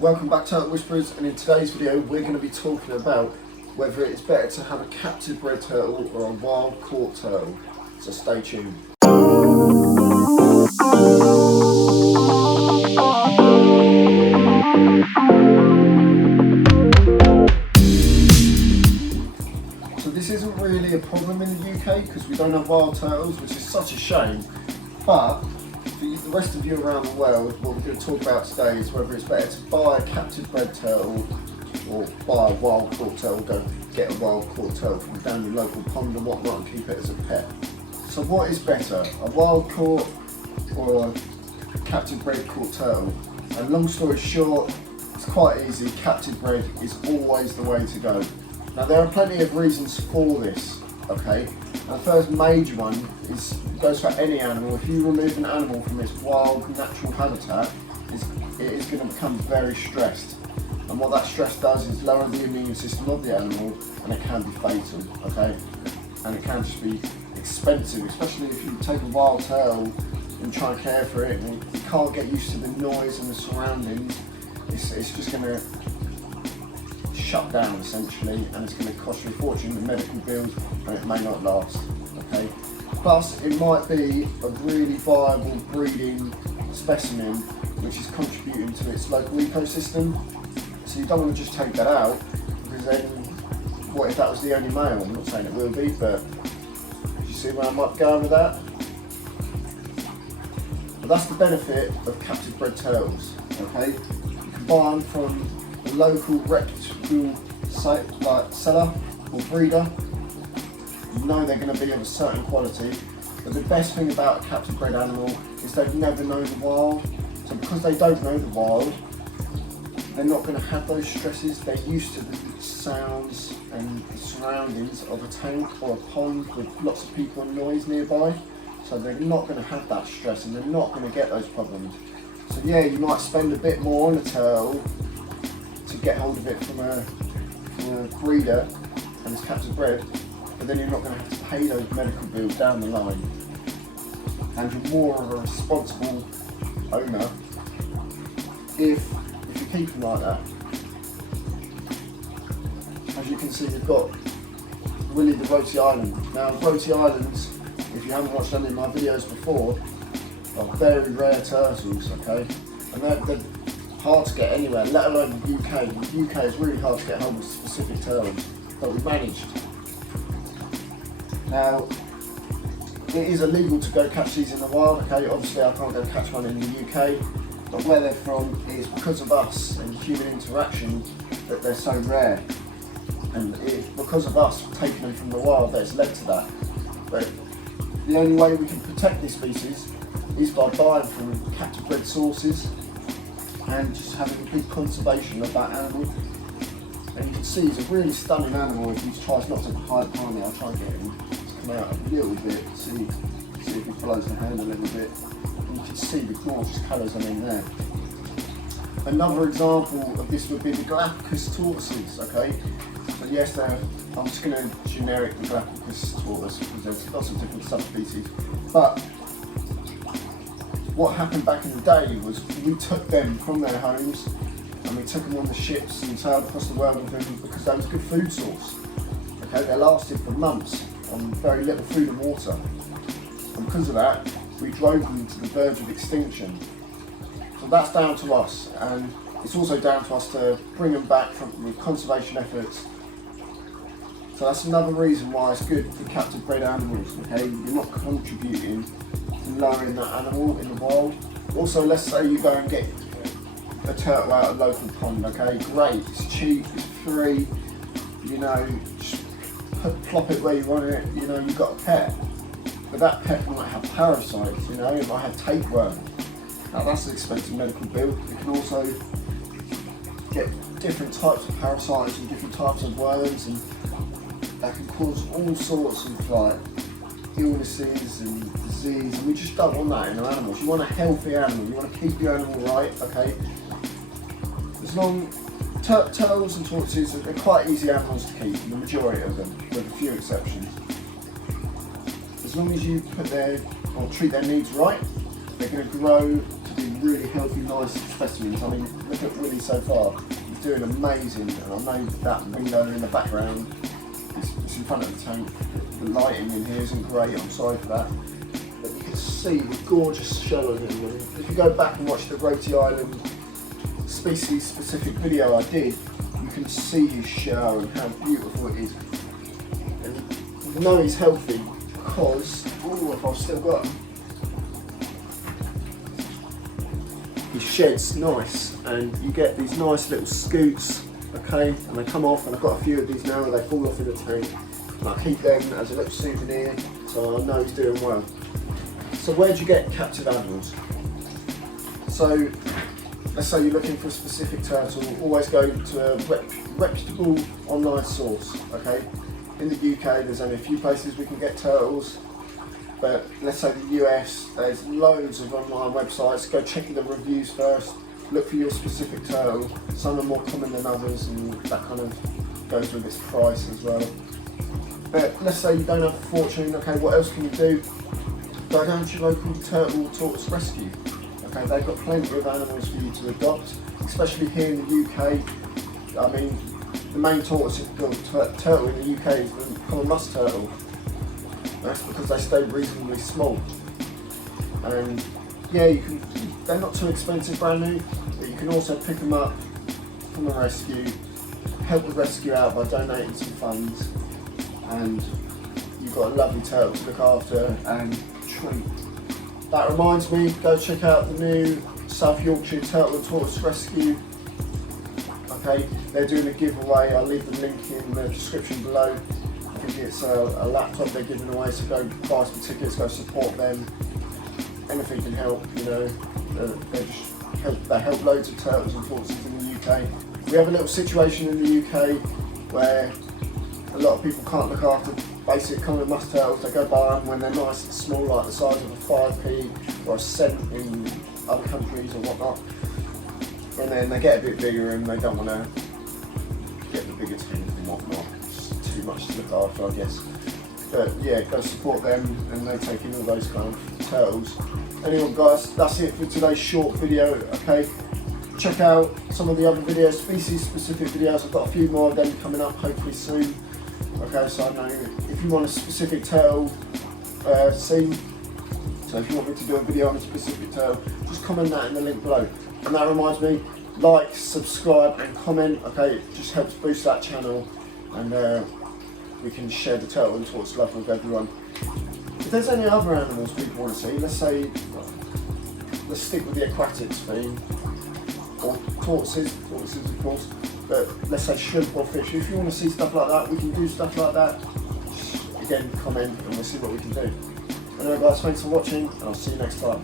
Welcome back to Turtle Whisperers, and in today's video we're going to be talking about whether it is better to have a captive bred turtle or a wild caught turtle, so stay tuned. So this isn't really a problem in the UK because we don't have wild turtles, which is such a shame, but for the rest of you around the world, what we're going to talk about today is whether it's better to buy a captive bred turtle or buy a wild caught turtle. Go get a wild caught turtle from down your local pond and whatnot and keep it as a pet. So what is better, a wild caught or a captive bred caught turtle? And long story short, it's quite easy. Captive bred is always the way to go. Now there are plenty of reasons for this, okay? And the first major one goes for any animal. If you remove an animal from its wild natural habitat, it is going to become very stressed. And what that stress does is lower the immune system of the animal, and it can be fatal, okay? And it can just be expensive, especially if you take a wild turtle and try and care for it and you can't get used to the noise and the surroundings. It's just going to shut down essentially, and it's going to cost you a fortune in medical bills, and it may not last, okay? Plus it might be a really viable breeding specimen which is contributing to its local ecosystem, so you don't want to just take that out, because then what if that was the only male? I'm not saying it will be, but do you see where I might be going with that? But that's the benefit of captive bred turtles, okay? You can buy them from a local reputable site like seller or breeder. You know they're going to be of a certain quality, but the best thing about a captive bred animal is they've never known the wild. So because they don't know the wild, they're not going to have those stresses. They're used to the sounds and the surroundings of a tank or a pond with lots of people and noise nearby, so they're not going to have that stress and they're not going to get those problems. So yeah, you might spend a bit more on a turtle to get hold of it from a breeder and it's captive bred, but then you're not going to have to pay those medical bills down the line, and you're more of a responsible owner if you keep them like that. As you can see, we've got Willie the Roti Island. Now Roti Islands, if you haven't watched any of my videos before, are very rare turtles, okay? And they're hard to get anywhere, let alone the UK. The UK is really hard to get hold of specific turtles, but we've managed. Now, it is illegal to go catch these in the wild, okay? Obviously I can't go catch one in the UK, but where they're from is because of us and human interaction that they're so rare. And it's because of us taking them from the wild that's led to that. But the only way we can protect this species is by buying from captive bred sources and just having a good conservation of that animal. And you can see he's a really stunning animal. If he tries not to hide behind me, I'll try and get him to come out a little bit, see if he blows the hand a little bit. And you can see the gorgeous colours on him there. Another example of this would be the Galapagos tortoises, okay? So yes, I'm just going to generic the Galapagos tortoise because there's lots of different subspecies. But what happened back in the day was we took them from their homes and we took them on the ships and sailed across the world with them because they was a good food source. Okay, they lasted for months on very little food and water. And because of that, we drove them to the verge of extinction. So that's down to us, and it's also down to us to bring them back with conservation efforts. So that's another reason why it's good for captive bred animals, okay? You're not contributing to lowering that animal in the wild. Also, let's say you go and get a turtle out of a local pond, okay? Great, it's cheap, it's free, you know, just plop it where you want it, you know, you've got a pet. But that pet might have parasites, you know, it might have tapeworm. Now that's an expensive medical bill. It can also get different types of parasites and different types of worms, and that can cause all sorts of like illnesses and disease, and we just don't want that in our animals. You want a healthy animal, you want to keep your animal right, okay? As long turtles and tortoises, they're quite easy animals to keep, the majority of them, with a few exceptions. As long as you treat their needs right, they're going to grow to be really healthy, nice specimens. I mean, look at Willie so far. He's doing amazing, and I know that window in the background, it's in front of the tank. The lighting in here isn't great, I'm sorry for that. But you can see the gorgeous show of him. And if you go back and watch the Roti Island species-specific video I did, you can see his show and how beautiful it is. And you know he's healthy because, oh, if I've still got him, his shed's nice, and you get these nice little scoots, okay, and they come off, and I've got a few of these now where they fall off in the tank, and I keep them as a little souvenir, so I know he's doing well. So where do you get captive animals? So let's say you're looking for a specific turtle, always go to a reputable online source, okay? In the UK there's only a few places we can get turtles, but let's say the US, there's loads of online websites. Go check the reviews first, look for your specific turtle. Some are more common than others, and that kind of goes with its price as well. But let's say you don't have a fortune, okay, what else can you do? Go down to your local Turtle or Tortoise rescue. Okay, they've got plenty of animals for you to adopt, especially here in the UK. I mean, the main tortoise turtle in the UK is the common musk turtle. That's because they stay reasonably small. And yeah, they're not too expensive brand new, but you can also pick them up from a rescue, help the rescue out by donating some funds, and you've got a lovely turtle to look after and treat. That reminds me, go check out the new South Yorkshire Turtle and Tortoise Rescue. Okay, they're doing a giveaway. I'll leave the link in the description below. I think it's a laptop they're giving away, so go buy some tickets, go support them. Anything can help, you know. They help loads of turtles and tortoises in the UK. We have a little situation in the UK where a lot of people can't look after basic common musk turtles. They go buy them when they're nice and small, like the size of a 5p or a cent in other countries or whatnot. And then they get a bit bigger and they don't want to get the bigger tins and whatnot. It's too much to look after, I guess. But yeah, go support them, and they take in all those kind of turtles. Anyway guys, that's it for today's short video, okay? Check out some of the other videos, species specific videos. I've got a few more of them coming up hopefully soon. Okay, so I know if you want a specific turtle scene, so if you want me to do a video on a specific turtle, just comment that in the link below. And that reminds me, like, subscribe and comment, okay? It just helps boost that channel, and we can share the turtle and tortoise love with everyone. If there's any other animals people want to see, let's stick with the aquatics theme, or tortoises of course, but let's say shrimp or fish. If you want to see stuff like that, we can do stuff like that. Again, comment and we'll see what we can do. Anyway guys, thanks for watching, and I'll see you next time.